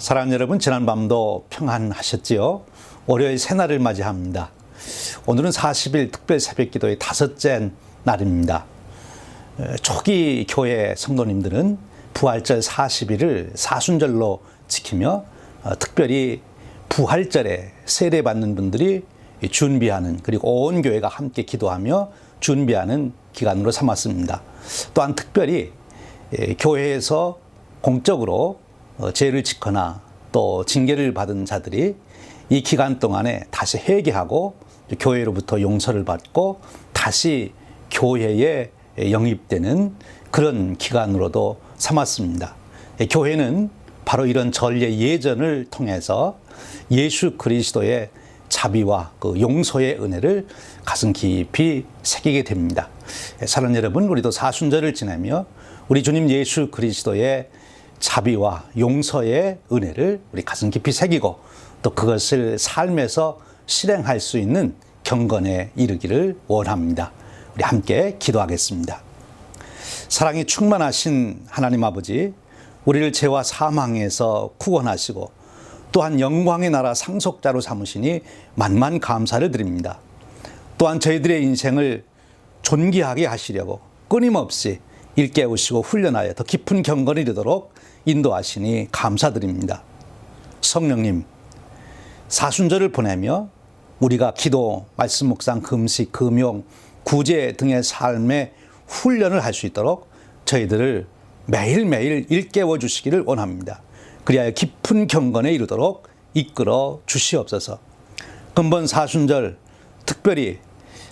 사랑하는 여러분, 지난밤도 평안하셨지요? 월요일 새날을 맞이합니다. 오늘은 40일 특별 새벽기도의 다섯째 날입니다. 초기 교회 성도님들은 부활절 40일을 사순절로 지키며 특별히 부활절에 세례받는 분들이 준비하는, 그리고 온 교회가 함께 기도하며 준비하는 기간으로 삼았습니다. 또한 특별히 교회에서 공적으로 죄를 짓거나 또 징계를 받은 자들이 이 기간 동안에 다시 회개하고 교회로부터 용서를 받고 다시 교회에 영입되는 그런 기간으로도 삼았습니다. 교회는 바로 이런 전례 예전을 통해서 예수 그리스도의 자비와 그 용서의 은혜를 가슴 깊이 새기게 됩니다. 사랑하는 여러분, 우리도 사순절을 지내며 우리 주님 예수 그리스도의 자비와 용서의 은혜를 우리 가슴 깊이 새기고 또 그것을 삶에서 실행할 수 있는 경건에 이르기를 원합니다. 우리 함께 기도하겠습니다. 사랑이 충만하신 하나님 아버지, 우리를 죄와 사망에서 구원하시고 또한 영광의 나라 상속자로 삼으시니 만만 감사를 드립니다. 또한 저희들의 인생을 존귀하게 하시려고 끊임없이 일깨우시고 훈련하여 더 깊은 경건에 이르도록 인도하시니 감사드립니다. 성령님, 사순절을 보내며 우리가 기도, 말씀 묵상, 금식, 금용, 구제 등의 삶의 훈련을 할 수 있도록 저희들을 매일매일 일깨워 주시기를 원합니다. 그리하여 깊은 경건에 이르도록 이끌어 주시옵소서. 근본 사순절, 특별히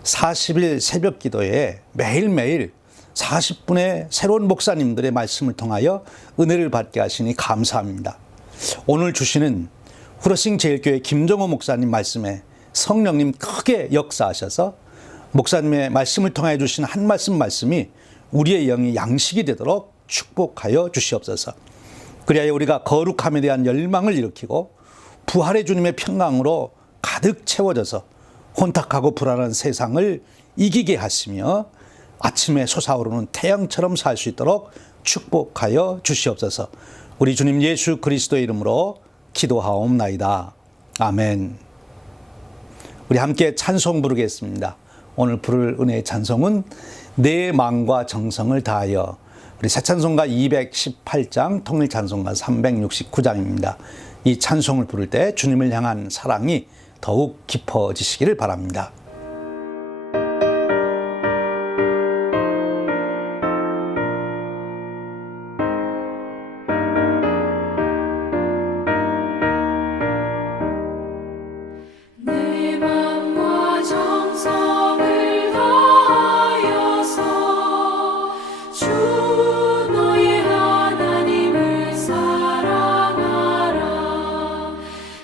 40일 새벽 기도에 매일매일 40분의 새로운 목사님들의 말씀을 통하여 은혜를 받게 하시니 감사합니다. 오늘 주시는 후러싱 제일교회 김정호 목사님 말씀에 성령님 크게 역사하셔서 목사님의 말씀을 통하여 주신 한 말씀이 우리의 영이 양식이 되도록 축복하여 주시옵소서. 그리하여 우리가 거룩함에 대한 열망을 일으키고 부활의 주님의 평강으로 가득 채워져서 혼탁하고 불안한 세상을 이기게 하시며 아침에 솟아오르는 태양처럼 살 수 있도록 축복하여 주시옵소서. 우리 주님 예수 그리스도의 이름으로 기도하옵나이다. 아멘. 우리 함께 찬송 부르겠습니다. 오늘 부를 은혜의 찬송은 내 마음과 정성을 다하여, 우리 새 찬송가 218장, 통일 찬송가 369장입니다. 이 찬송을 부를 때 주님을 향한 사랑이 더욱 깊어지시기를 바랍니다.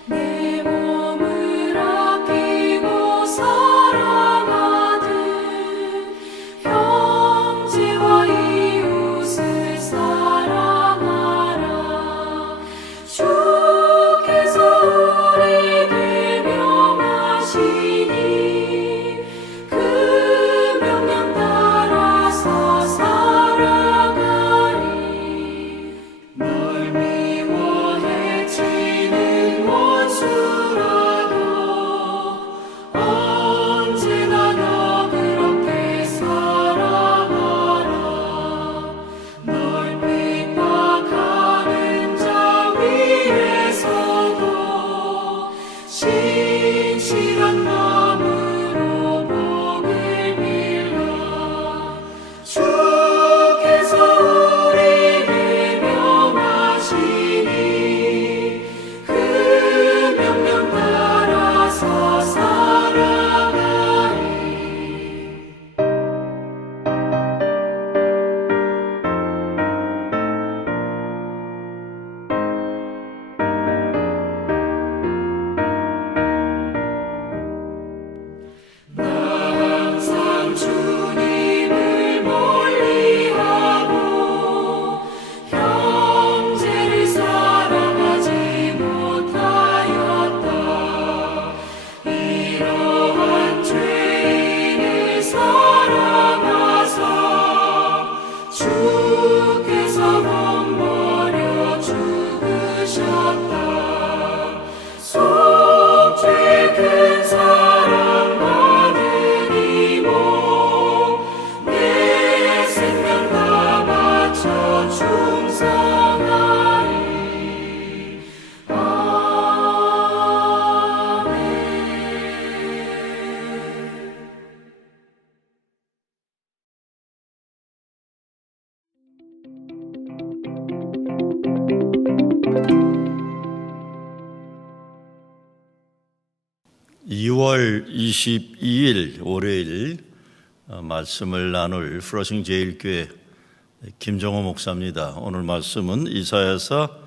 내 몸을 아끼고 2월 22일 월요일 말씀을 나눌 프러싱 제1교회 김정호 목사입니다. 오늘 말씀은 이사야서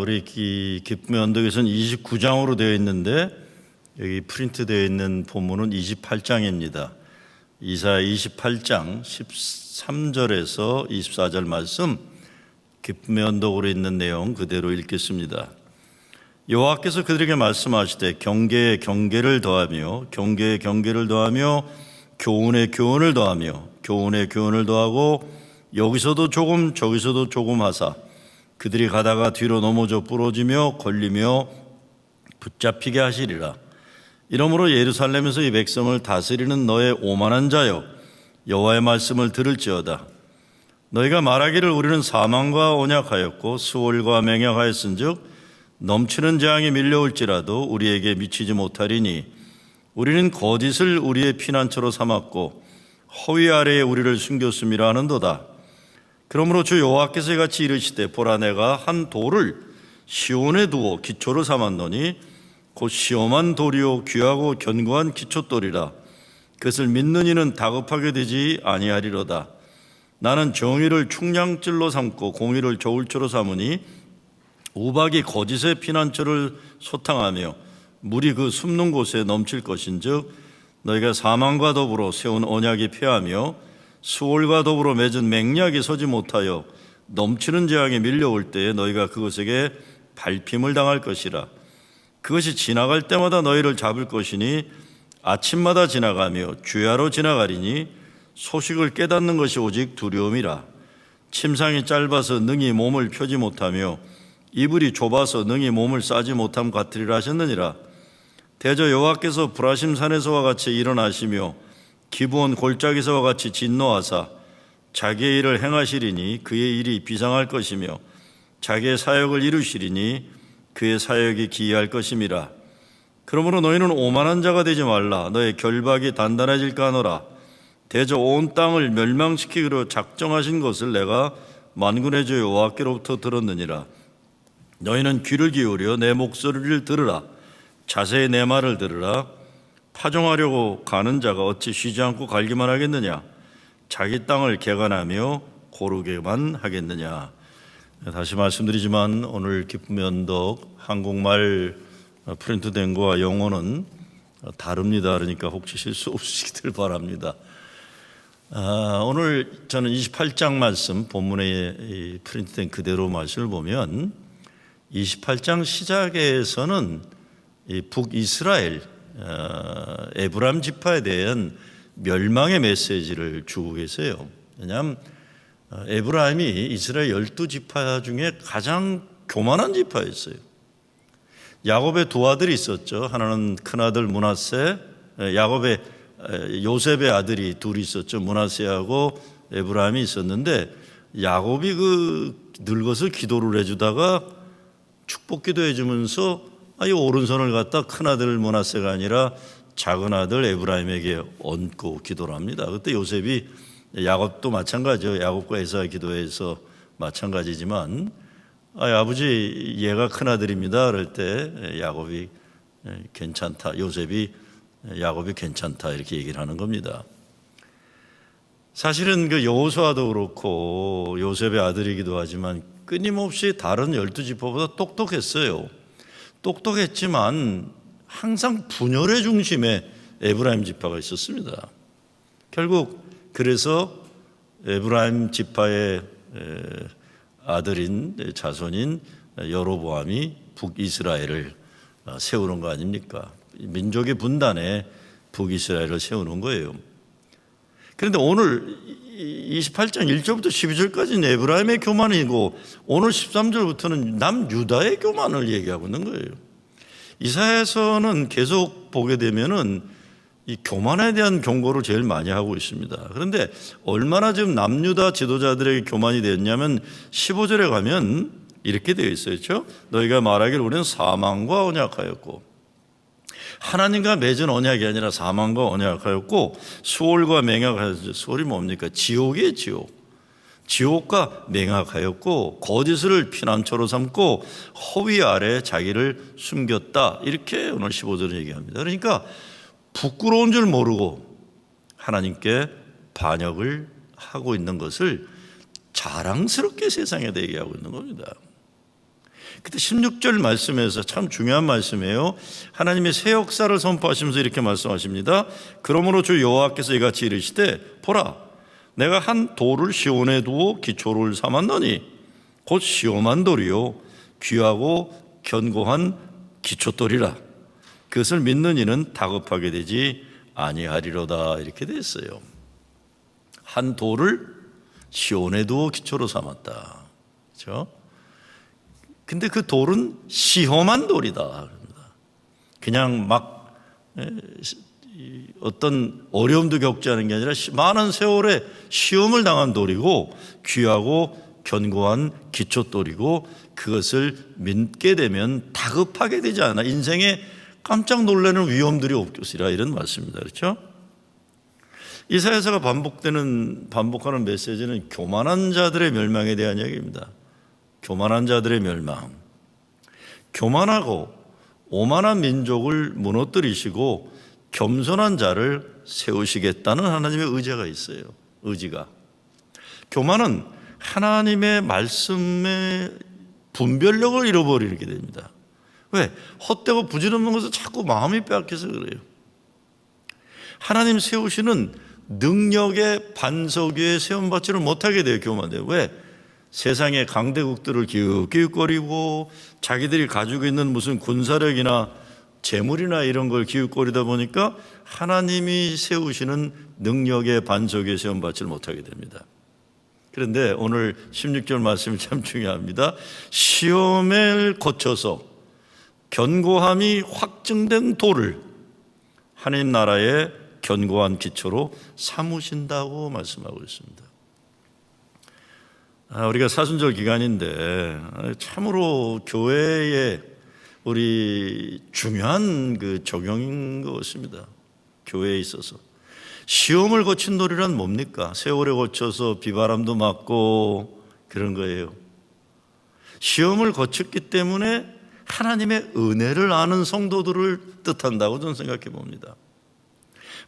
우리 기쁨의 언덕에서는 29장으로 되어 있는데 여기 프린트되어 있는 본문은 28장입니다. 이사야 28장 13절에서 24절 말씀 기쁨의 언덕으로 있는 내용 그대로 읽겠습니다. 여호와께서 그들에게 말씀하시되 경계에 경계를 더하며 경계에 경계를 더하며 교훈에 교훈을 더하며 교훈에 교훈을 더하고 여기서도 조금 저기서도 조금 하사 그들이 가다가 뒤로 넘어져 부러지며 걸리며 붙잡히게 하시리라. 이러므로 예루살렘에서 이 백성을 다스리는 너의 오만한 자여 여호와의 말씀을 들을지어다. 너희가 말하기를 우리는 사망과 언약하였고 수월과 맹약하였은즉 넘치는 재앙이 밀려올지라도 우리에게 미치지 못하리니 우리는 거짓을 우리의 피난처로 삼았고 허위 아래에 우리를 숨겼음이라 하는도다. 그러므로 주 여호와께서 이같이 이르시되 보라 내가 한 돌을 시온에 두어 기초를 삼았노니 곧 시험한 돌이요 귀하고 견고한 기초돌이라. 그것을 믿는 이는 다급하게 되지 아니하리로다. 나는 정의를 충량줄로 삼고 공의를 저울추로 삼으니 우박이 거짓의 피난처를 소탕하며 물이 그 숨는 곳에 넘칠 것인즉 너희가 사망과 더불어 세운 언약이 폐하며 수월과 더불어 맺은 맹약이 서지 못하여 넘치는 재앙이 밀려올 때에 너희가 그것에게 밟힘을 당할 것이라. 그것이 지나갈 때마다 너희를 잡을 것이니 아침마다 지나가며 주야로 지나가리니 소식을 깨닫는 것이 오직 두려움이라. 침상이 짧아서 능히 몸을 펴지 못하며 이불이 좁아서 능히 몸을 싸지 못함 같으리라 하셨느니라. 대저 여호와께서 브라심 산에서와 같이 일어나시며 기브온 골짜기서와 같이 진노하사 자기의 일을 행하시리니 그의 일이 비상할 것이며 자기의 사역을 이루시리니 그의 사역이 기이할 것임이라. 그러므로 너희는 오만한 자가 되지 말라. 너의 결박이 단단해질까 하노라. 대저 온 땅을 멸망시키기로 작정하신 것을 내가 만군의 주 여호와께로부터 들었느니라. 너희는 귀를 기울여 내 목소리를 들으라. 자세히 내 말을 들으라. 파종하려고 가는 자가 어찌 쉬지 않고 갈기만 하겠느냐. 자기 땅을 개간하며 고르게만 하겠느냐. 다시 말씀드리지만 오늘 기쁨의 언덕 한국말 프린트된 거와 영어는 다릅니다. 그러니까 혹시 실수 없으시길 바랍니다. 오늘 저는 28장 말씀 본문에 프린트된 그대로 말씀을 보면 28장 시작에서는 북이스라엘 에브라임 지파에 대한 멸망의 메시지를 주고 계세요. 왜냐하면 에브라임이 이스라엘 12지파 중에 가장 교만한 지파였어요. 야곱의 두 아들이 있었죠. 하나는 큰아들 므낫세, 요셉의 아들이 둘이 있었죠. 므낫세하고 에브라임이 있었는데 야곱이 늙어서 기도를 해주다가 축복 기도해 주면서 이 오른손을 갖다 큰아들 므낫세가 아니라 작은 아들 에브라임에게 얹고 기도를 합니다. 그때 요셉이 야곱도 마찬가지죠. 야곱과 에사의 기도에서 마찬가지지만 아버지 얘가 큰아들입니다. 그럴 때 야곱이 괜찮다. 요셉이 야곱이 괜찮다 이렇게 얘기를 하는 겁니다. 사실은 여호수아도 그렇고 요셉의 아들이기도 하지만 끊임없이 다른 12지파보다 똑똑했어요. 똑똑했지만 항상 분열의 중심에 에브라임 지파가 있었습니다. 결국 그래서 에브라임 지파의 아들인 자손인 여로보암이 북이스라엘을 세우는 거 아닙니까? 민족의 분단에 북이스라엘을 세우는 거예요. 그런데 오늘 28장 1절부터 12절까지는 에브라임의 교만이고 오늘 13절부터는 남유다의 교만을 얘기하고 있는 거예요. 이사야에서는 계속 보게 되면은 이 교만에 대한 경고를 제일 많이 하고 있습니다. 그런데 얼마나 지금 남유다 지도자들에게 교만이 됐냐면 15절에 가면 이렇게 되어 있어요. 그렇죠? 너희가 말하기를 우리는 사망과 언약하였고 하나님과 맺은 언약이 아니라 사망과 언약하였고 수월과 맹약하였죠. 수월이 뭡니까? 지옥이에요. 지옥. 지옥과 맹약하였고 거짓을 피난처로 삼고 허위 아래 자기를 숨겼다. 이렇게 오늘 15절은 얘기합니다. 그러니까 부끄러운 줄 모르고 하나님께 반역을 하고 있는 것을 자랑스럽게 세상에다 얘기하고 있는 겁니다. 그때 16절 말씀에서 참 중요한 말씀이에요. 하나님의 새 역사를 선포하시면서 이렇게 말씀하십니다. 그러므로 주 여호와께서 이같이 이르시되 보라 내가 한 돌을 시온에 두어 기초를 삼았노니 곧 시험한 돌이요 귀하고 견고한 기초돌이라. 그것을 믿는 이는 다급하게 되지 아니하리로다. 이렇게 됐어요. 한 돌을 시온에 두어 기초로 삼았다. 그렇죠? 근데 그 돌은 시험한 돌이다. 그냥 막 어떤 어려움도 겪지 않은 게 아니라 많은 세월에 시험을 당한 돌이고 귀하고 견고한 기초돌이고 그것을 믿게 되면 다급하게 되지 않아 인생에 깜짝 놀라는 위험들이 없으리라 이런 말씀입니다. 그렇죠? 이사야서가 반복하는 메시지는 교만한 자들의 멸망에 대한 이야기입니다. 교만한 자들의 멸망. 교만하고 오만한 민족을 무너뜨리시고 겸손한 자를 세우시겠다는 하나님의 의지가 있어요. 의지가. 교만은 하나님의 말씀의 분별력을 잃어버리게 됩니다. 왜? 헛되고 부질없는 것을 자꾸 마음이 빼앗겨서 그래요. 하나님 세우시는 능력의 반석 위에 세움받지를 못하게 돼요. 교만돼요. 왜? 세상의 강대국들을 기웃기웃거리고 자기들이 가지고 있는 무슨 군사력이나 재물이나 이런 걸 기웃거리다 보니까 하나님이 세우시는 능력의 반석에 세움받지를 못하게 됩니다. 그런데 오늘 16절 말씀이 참 중요합니다. 시험을 거쳐서 견고함이 확증된 돌을 하나님 나라의 견고한 기초로 삼으신다고 말씀하고 있습니다. 우리가 사순절 기간인데 참으로 교회에 우리 중요한 그 적용인 것 같습니다. 교회에 있어서 시험을 거친 돌이란 뭡니까? 세월에 거쳐서 비바람도 맞고 그런 거예요. 시험을 거쳤기 때문에 하나님의 은혜를 아는 성도들을 뜻한다고 저는 생각해 봅니다.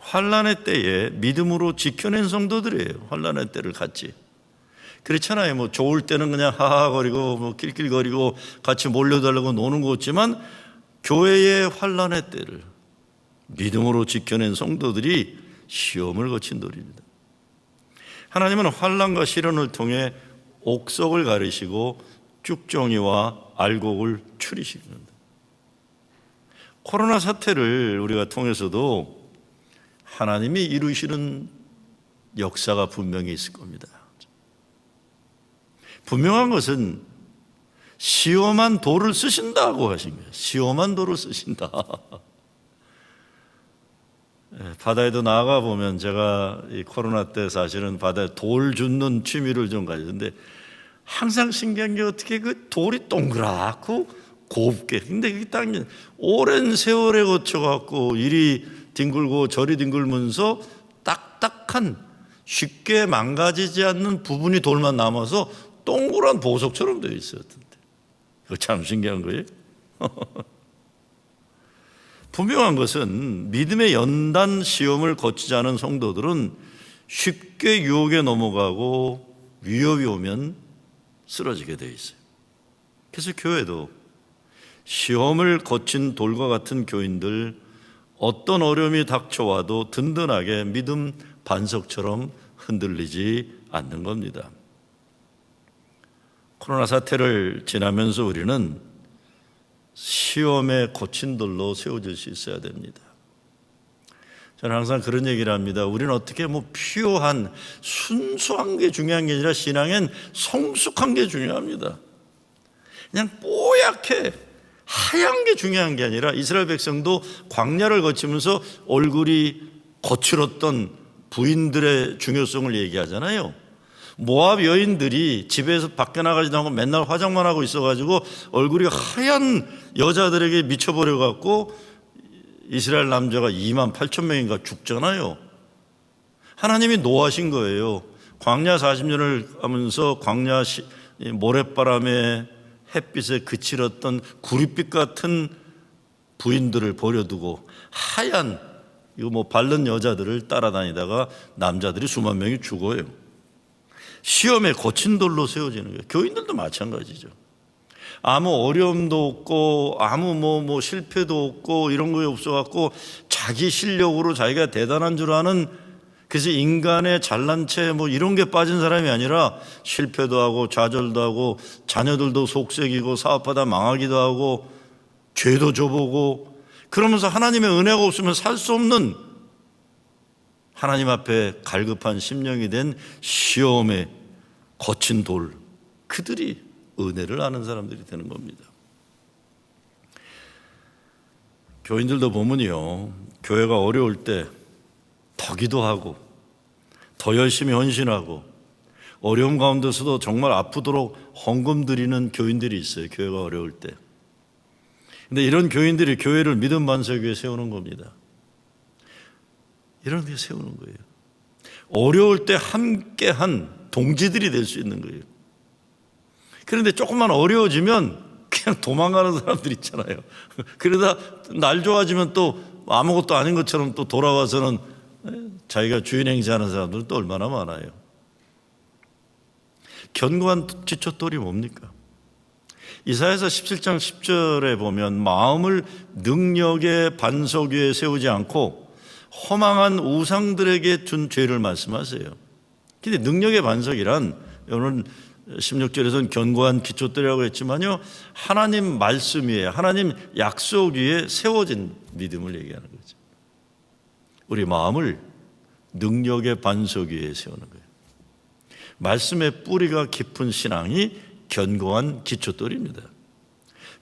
환난의 때에 믿음으로 지켜낸 성도들이에요. 환난의 때를 같이. 그렇잖아요. 뭐 좋을 때는 그냥 하하거리고 뭐 낄낄거리고 같이 몰려달라고 노는 거 같지만 교회의 환난의 때를 믿음으로 지켜낸 성도들이 시험을 거친 돌입니다. 하나님은 환난과 시련을 통해 옥석을 가르시고 쭉정이와 알곡을 추리십니다. 코로나 사태를 우리가 통해서도 하나님이 이루시는 역사가 분명히 있을 겁니다. 분명한 것은 시험한 돌을 쓰신다고 하신 거예요. 시험한 돌을 쓰신다. 바다에도 나가 보면 제가 이 코로나 때 사실은 바다에 돌 줍는 취미를 좀 가졌는데 항상 신기한 게 어떻게 그 돌이 동그랗고 곱게 근데 그게 딱 오랜 세월에 거쳐갖고 이리 뒹굴고 저리 뒹굴면서 딱딱한 쉽게 망가지지 않는 부분이 돌만 남아서 동그란 보석처럼 되어 있었던데 그거 참 신기한 거예요. 분명한 것은 믿음의 연단 시험을 거치지 않은 성도들은 쉽게 유혹에 넘어가고 위협이 오면 쓰러지게 되어 있어요. 그래서 교회도 시험을 거친 돌과 같은 교인들 어떤 어려움이 닥쳐와도 든든하게 믿음 반석처럼 흔들리지 않는 겁니다. 코로나 사태를 지나면서 우리는 시험에 거친 돌로 세워질 수 있어야 됩니다. 저는 항상 그런 얘기를 합니다. 우리는 어떻게 뭐 피요한 순수한 게 중요한 게 아니라 신앙엔 성숙한 게 중요합니다. 그냥 뽀얗게 하얀 게 중요한 게 아니라 이스라엘 백성도 광야를 거치면서 얼굴이 거칠었던 부인들의 중요성을 얘기하잖아요. 모압 여인들이 집에서 밖에 나가지도 않고 맨날 화장만 하고 있어가지고 얼굴이 하얀 여자들에게 미쳐버려갖고 이스라엘 남자가 2만 8천 명인가 죽잖아요. 하나님이 노하신 거예요. 광야 40년을 하면서 광야 모랫바람에 햇빛에 그칠었던 구릿빛 같은 부인들을 버려두고 하얀 이거 뭐 바른 여자들을 따라다니다가 남자들이 수만 명이 죽어요. 시험에 거친 돌로 세워지는 거예요. 교인들도 마찬가지죠. 아무 어려움도 없고 아무 뭐 실패도 없고 이런 거에 없어갖고 자기 실력으로 자기가 대단한 줄 아는, 그래서 인간의 잘난 체 뭐 이런 게 빠진 사람이 아니라 실패도 하고 좌절도 하고 자녀들도 속썩이고 사업하다 망하기도 하고 죄도 져보고 그러면서 하나님의 은혜가 없으면 살 수 없는, 하나님 앞에 갈급한 심령이 된 시험에 거친 돌, 그들이 은혜를 아는 사람들이 되는 겁니다. 교인들도 보면요, 교회가 어려울 때 더 기도하고 더 열심히 헌신하고 어려움 가운데서도 정말 아프도록 헌금 드리는 교인들이 있어요. 교회가 어려울 때. 근데 이런 교인들이 교회를 믿음 반석 위에 세우는 겁니다. 이런 데 세우는 거예요. 어려울 때 함께한 동지들이 될 수 있는 거예요. 그런데 조금만 어려워지면 그냥 도망가는 사람들 있잖아요. 그러다 날 좋아지면 또 아무것도 아닌 것처럼 또 돌아와서는 자기가 주인 행세하는 사람들은 또 얼마나 많아요. 견고한 기초돌이 뭡니까? 이사야서 17장 10절에 보면 마음을 능력의 반석 위에 세우지 않고 허망한 우상들에게 준 죄를 말씀하세요. 근데 능력의 반석이란, 오늘 16절에서는 견고한 기초돌이라고 했지만요, 하나님 말씀 위에, 하나님 약속 위에 세워진 믿음을 얘기하는 거죠. 우리 마음을 능력의 반석 위에 세우는 거예요. 말씀의 뿌리가 깊은 신앙이 견고한 기초돌입니다.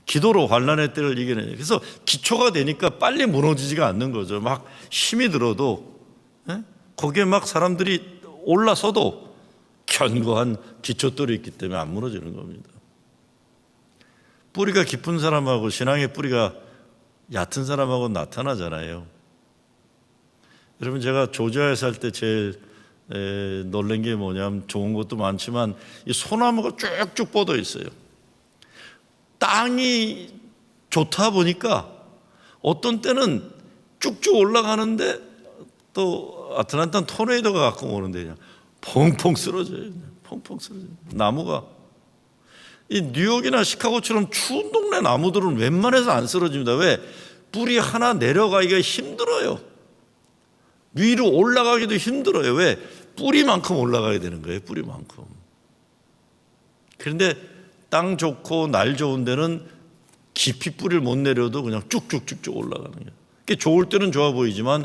기도로 환난의 때를 이겨내요. 그래서 기초가 되니까 빨리 무너지지가 않는 거죠. 막 힘이 들어도 거기에 막 사람들이 올라서도 견고한 기초돌이 있기 때문에 안 무너지는 겁니다. 뿌리가 깊은 사람하고 신앙의 뿌리가 얕은 사람하고 나타나잖아요. 여러분, 제가 조지아에 살 때 제일 놀란 게 뭐냐면, 좋은 것도 많지만 이 소나무가 쭉쭉 뻗어 있어요. 땅이 좋다 보니까 어떤 때는 쭉쭉 올라가는데 또 아틀란타는 토네이도가 가끔 오는데 그냥 펑펑 쓰러져요. 펑펑 쓰러져요. 나무가. 이 뉴욕이나 시카고처럼 추운 동네 나무들은 웬만해서 안 쓰러집니다. 왜? 뿌리 하나 내려가기가 힘들어요. 위로 올라가기도 힘들어요. 왜? 뿌리만큼 올라가야 되는 거예요. 뿌리만큼. 그런데 땅 좋고 날 좋은 데는 깊이 뿌리를 못 내려도 그냥 쭉쭉쭉쭉 올라가는 거예요. 그게 좋을 때는 좋아 보이지만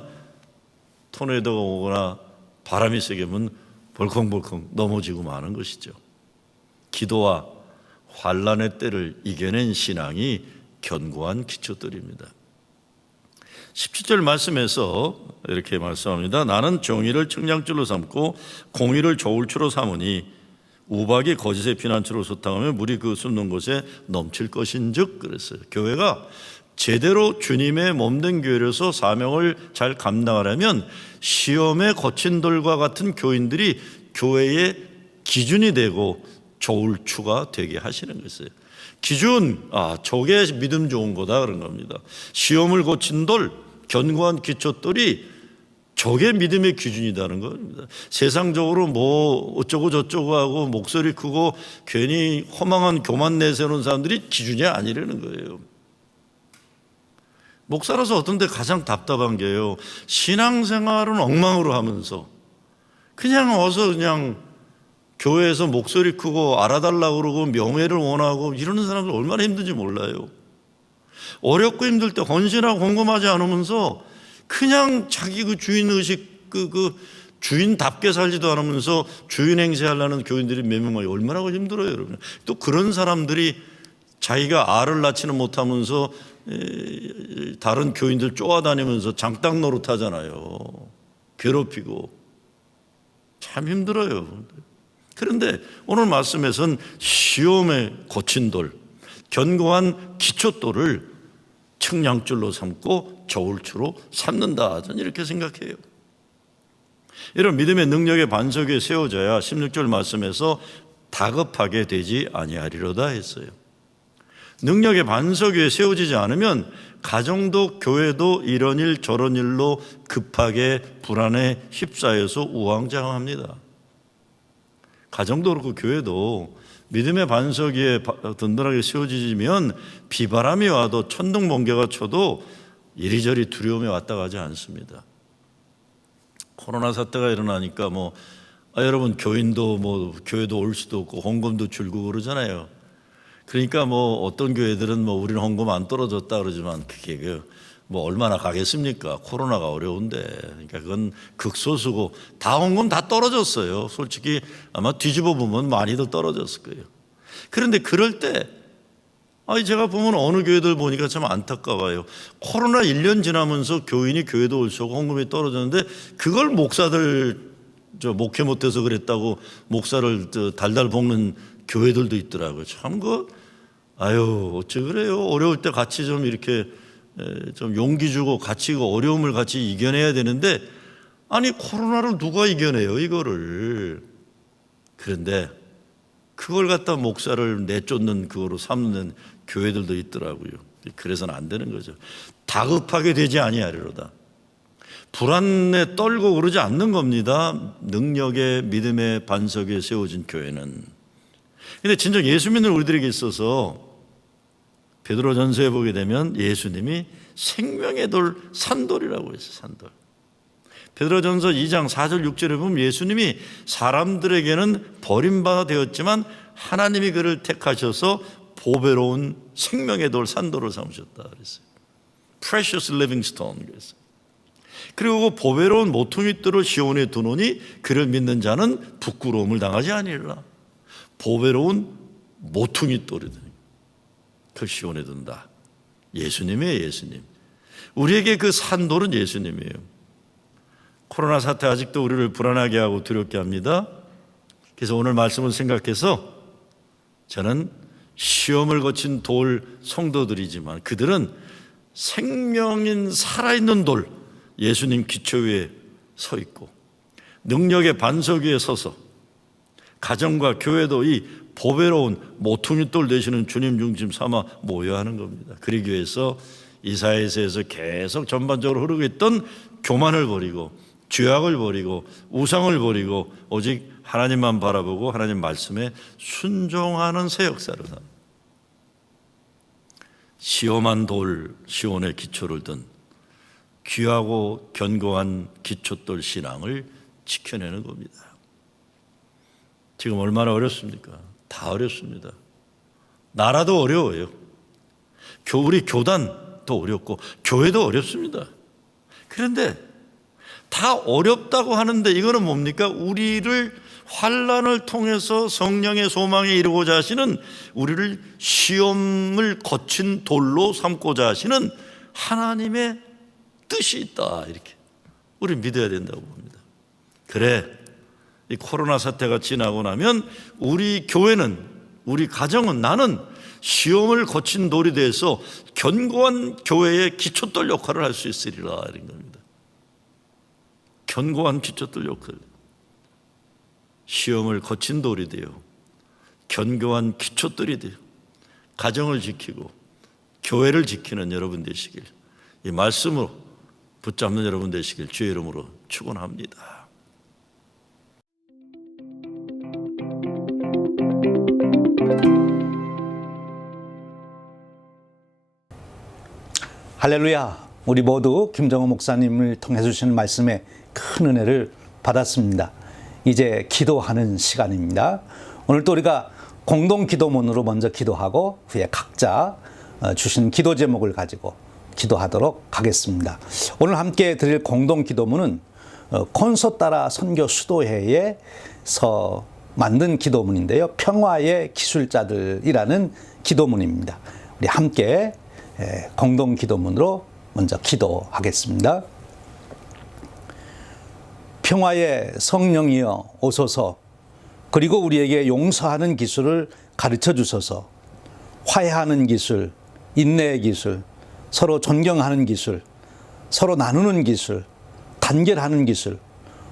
토네이도가 오거나 바람이 세게 불면 벌컹벌컹 넘어지고 마는 것이죠. 기도와 환난의 때를 이겨낸 신앙이 견고한 기초들입니다. 17절 말씀에서 이렇게 말씀합니다. 나는 정의를 측량줄로 삼고 공의를 저울추로 삼으니 우박이 거짓의 피난처로 소탕하며 물이 그 숨는 곳에 넘칠 것인즉, 그랬어요. 교회가 제대로 주님의 몸된 교회로서 사명을 잘 감당하려면 시험에 거친 돌과 같은 교인들이 교회의 기준이 되고 저울추가 되게 하시는 것이에요. 기준, 저게 믿음 좋은 거다 그런 겁니다. 시험을 거친 돌, 견고한 기초돌이 저게 믿음의 기준이라는 겁니다. 세상적으로 뭐 어쩌고 저쩌고 하고 목소리 크고 괜히 허망한 교만 내세우는 사람들이 기준이 아니라는 거예요. 목사로서 어떤 데 가장 답답한 게요, 신앙생활은 엉망으로 하면서 그냥 어서 그냥 교회에서 목소리 크고 알아달라고 그러고 명예를 원하고 이러는 사람들 얼마나 힘든지 몰라요. 어렵고 힘들 때 헌신하고 헌금하지 않으면서 그냥 자기 그 주인의식 그 주인답게 살지도 않으면서 주인 행세하려는 교인들이 몇 명이 얼마나 힘들어요, 여러분. 또 그런 사람들이 자기가 알을 낳지는 못하면서 다른 교인들 쪼아다니면서 장딱 노릇하잖아요. 괴롭히고 참 힘들어요. 그런데 오늘 말씀에서는 시험에 거친 돌, 견고한 기초돌을 측량줄로 삼고 저울추로 삼는다. 저는 이렇게 생각해요. 이런 믿음의 능력의 반석 위에 세워져야 16절 말씀에서 다급하게 되지 아니하리로다 했어요. 능력의 반석 위에 세워지지 않으면 가정도 교회도 이런 일 저런 일로 급하게 불안에 휩싸여서 우왕좌왕합니다. 가정도 그렇고 교회도 믿음의 반석 위에 든든하게 세워지면 비바람이 와도 천둥 번개가 쳐도 이리저리 두려움이 왔다 가지 않습니다. 코로나 사태가 일어나니까 여러분 교회도 올 수도 없고 헌금도 줄고 그러잖아요. 그러니까 어떤 교회들은 우리는 헌금 안 떨어졌다 그러지만 그게 얼마나 가겠습니까? 코로나가 어려운데. 그러니까 그건 극소수고 다 헌금 다 떨어졌어요. 솔직히 아마 뒤집어 보면 많이도 떨어졌을 거예요. 그런데 그럴 때 제가 보면 어느 교회들 보니까 참 안타까워요. 코로나 1년 지나면서 교인이 교회도 올 수 없고 헌금이 떨어졌는데 그걸 목사들 목회 못해서 그랬다고 목사를 달달 볶는 교회들도 있더라고요. 참 어찌 그래요? 어려울 때 같이 좀 이렇게 좀 용기 주고 같이 어려움을 같이 이겨내야 되는데 코로나를 누가 이겨내요 이거를. 그런데 그걸 갖다 목사를 내쫓는 그거로 삼는 교회들도 있더라고요. 그래서는 안 되는 거죠. 다급하게 되지 아니하리로다. 불안에 떨고 그러지 않는 겁니다. 능력의 믿음의 반석에 세워진 교회는. 근데 진정 예수 믿는 우리들에게 있어서 베드로전서에 보게 되면 예수님이 생명의 돌 산돌이라고 했어요. 산돌. 베드로전서 2장 4절 6절에 보면 예수님이 사람들에게는 버림받아 되었지만 하나님이 그를 택하셔서 보배로운 생명의 돌 산돌을 삼으셨다 그랬어요. Precious living stone 그랬어요. 그리고 그 보배로운 모퉁이돌을 시온에 두노니 그를 믿는 자는 부끄러움을 당하지 아니하리라. 보배로운 모퉁이돌이더니 그 시온에 둔다. 예수님이에요. 예수님. 우리에게 그 산돌은 예수님이에요. 코로나 사태 아직도 우리를 불안하게 하고 두렵게 합니다. 그래서 오늘 말씀을 생각해서 저는 시험을 거친 돌 성도들이지만 그들은 생명인 살아있는 돌 예수님 기초 위에 서 있고 능력의 반석 위에 서서 가정과 교회도 이 보배로운 모퉁이돌 되시는 주님 중심 삼아 모여야 하는 겁니다. 그러기 위해서 이사야서에서 계속 전반적으로 흐르고 있던 교만을 버리고 죄악을 버리고 우상을 버리고 오직 하나님만 바라보고 하나님 말씀에 순종하는 새 역사를 시험한 돌 시온의 기초를 둔 귀하고 견고한 기초돌 신앙을 지켜내는 겁니다. 지금 얼마나 어렵습니까? 다 어렵습니다. 나라도 어려워요. 우리 교단도 어렵고 교회도 어렵습니다. 그런데 다 어렵다고 하는데 이거는 뭡니까? 우리를 환난을 통해서 성령의 소망에 이르고자 하시는 우리를 시험을 거친 돌로 삼고자 하시는 하나님의 뜻이 있다. 이렇게 우리 믿어야 된다고 봅니다. 그래, 이 코로나 사태가 지나고 나면 우리 교회는 우리 가정은 나는 시험을 거친 돌이 돼서 견고한 교회의 기초돌 역할을 할 수 있으리라 이런 겁니다. 견고한 기초돌 역할. 시험을 거친 돌이 되어 견고한 기초돌이 되어 가정을 지키고 교회를 지키는 여러분 되시길 이 말씀으로 붙잡는 여러분 되시길 주의 이름으로 축원합니다. 할렐루야. 우리 모두 김정호 목사님을 통해 주시는 말씀에 큰 은혜를 받았습니다. 이제 기도하는 시간입니다. 오늘 또 우리가 공동 기도문으로 먼저 기도하고 후에 각자 주신 기도 제목을 가지고 기도하도록 하겠습니다. 오늘 함께 드릴 공동 기도문은 콘솔타 선교 수도회에서 만든 기도문인데요. 평화의 기술자들이라는 기도문입니다. 우리 함께 공동 기도문으로 먼저 기도하겠습니다. 평화의 성령이여 오소서. 그리고 우리에게 용서하는 기술을 가르쳐 주소서. 화해하는 기술, 인내의 기술, 서로 존경하는 기술, 서로 나누는 기술, 단결하는 기술,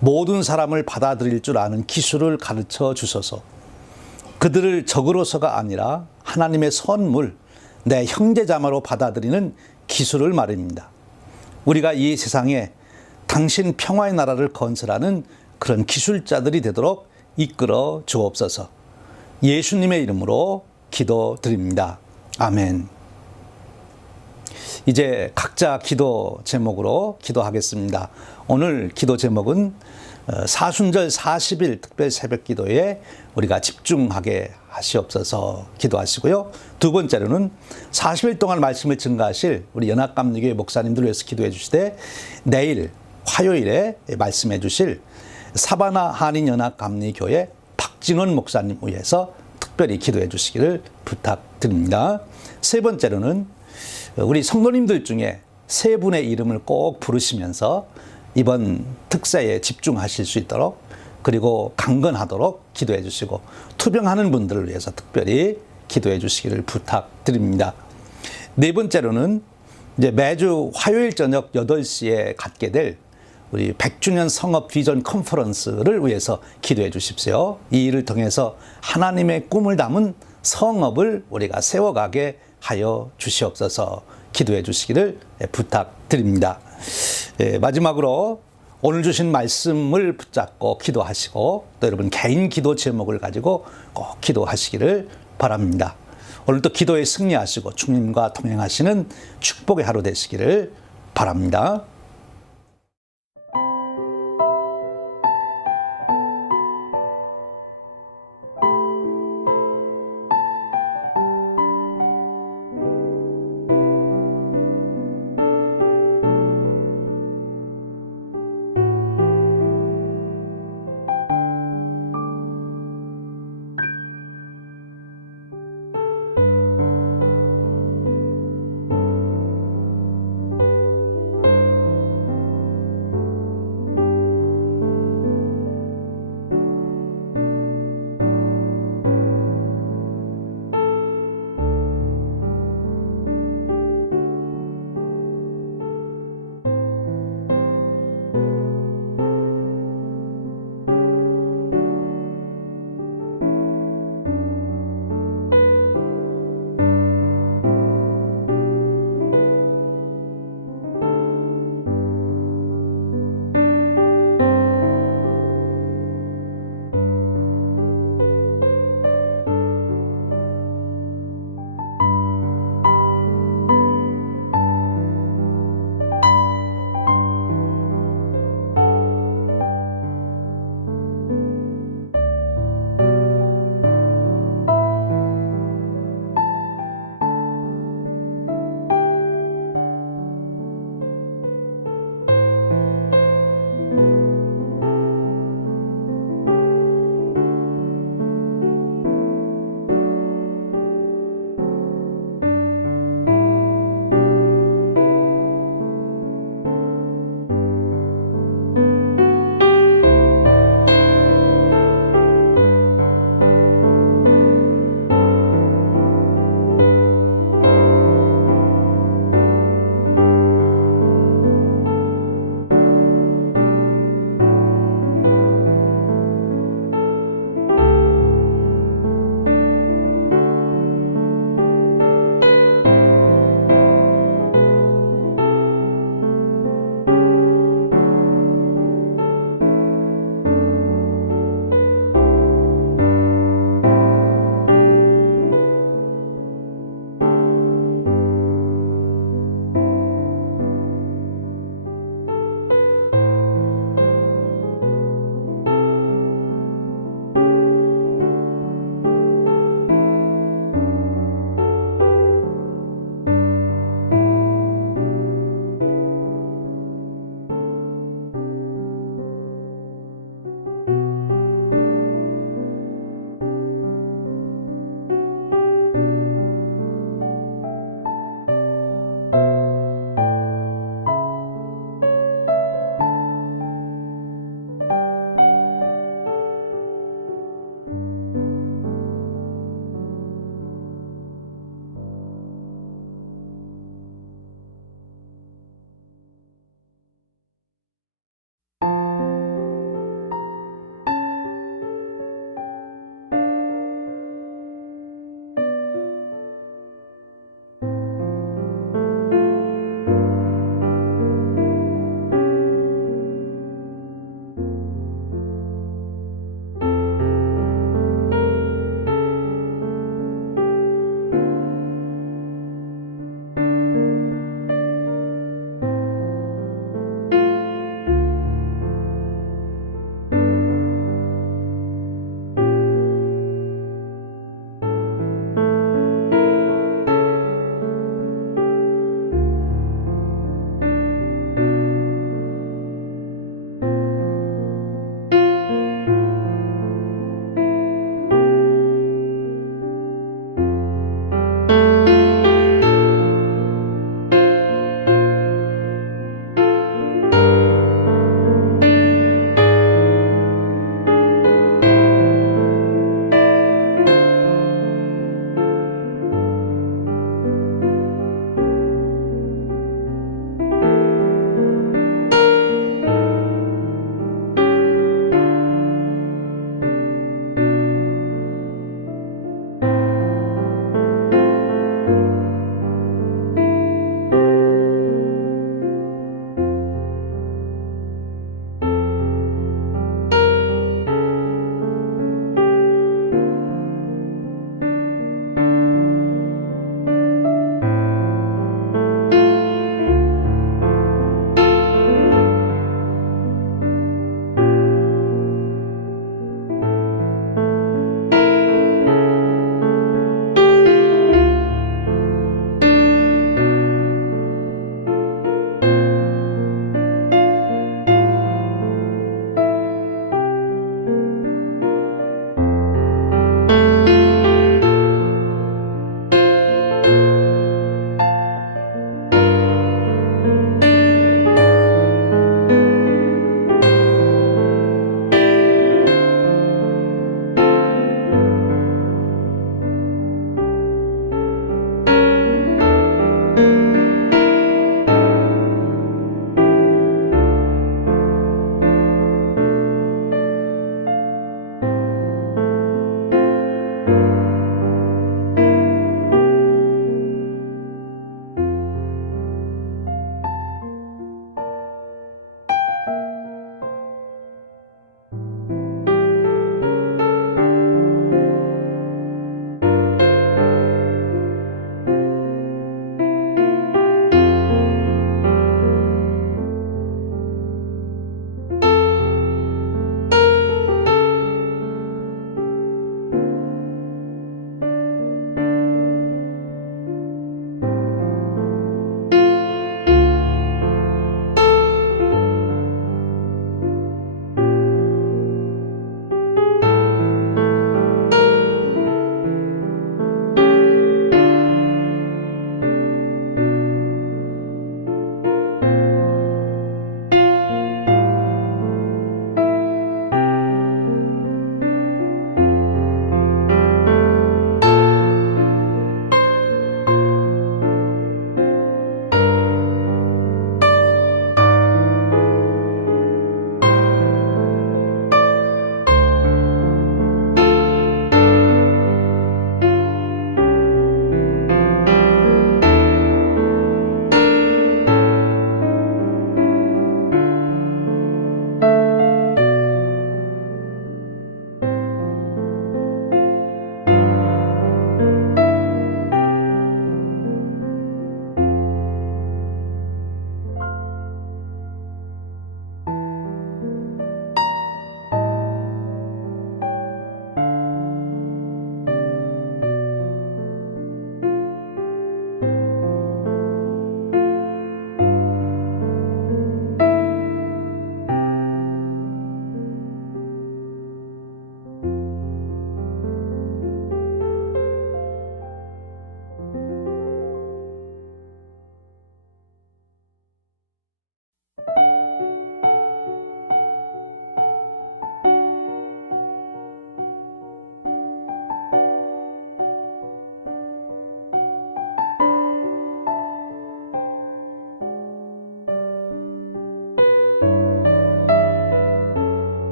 모든 사람을 받아들일 줄 아는 기술을 가르쳐 주소서. 그들을 적으로서가 아니라 하나님의 선물, 내 형제자매로 받아들이는 기술을 말입니다. 우리가 이 세상에 당신 평화의 나라를 건설하는 그런 기술자들이 되도록 이끌어 주옵소서. 예수님의 이름으로 기도드립니다. 아멘. 이제 각자 기도 제목으로 기도하겠습니다. 오늘 기도 제목은 사순절 40일 특별 새벽 기도에 우리가 집중하게 하시옵소서 기도하시고요. 두 번째로는 40일 동안 말씀을 증거하실 우리 연합감리교회 목사님들 위해서 기도해 주시되, 내일 화요일에 말씀해 주실 사바나 한인연합감리교회 박진원 목사님 위해서 특별히 기도해 주시기를 부탁드립니다. 세 번째로는 우리 성도님들 중에 세 분의 이름을 꼭 부르시면서 이번 특사에 집중하실 수 있도록, 그리고 강건하도록 기도해 주시고, 투병하는 분들을 위해서 특별히 기도해 주시기를 부탁드립니다. 네 번째로는 이제 매주 화요일 저녁 8시에 갖게 될 우리 100주년 성업 비전 컨퍼런스를 위해서 기도해 주십시오. 이 일을 통해서 하나님의 꿈을 담은 성업을 우리가 세워가게 하여 주시옵소서 기도해 주시기를 부탁드립니다. 마지막으로 오늘 주신 말씀을 붙잡고 기도하시고, 또 여러분 개인 기도 제목을 가지고 꼭 기도하시기를 바랍니다. 오늘도 기도에 승리하시고 주님과 동행하시는 축복의 하루 되시기를 바랍니다.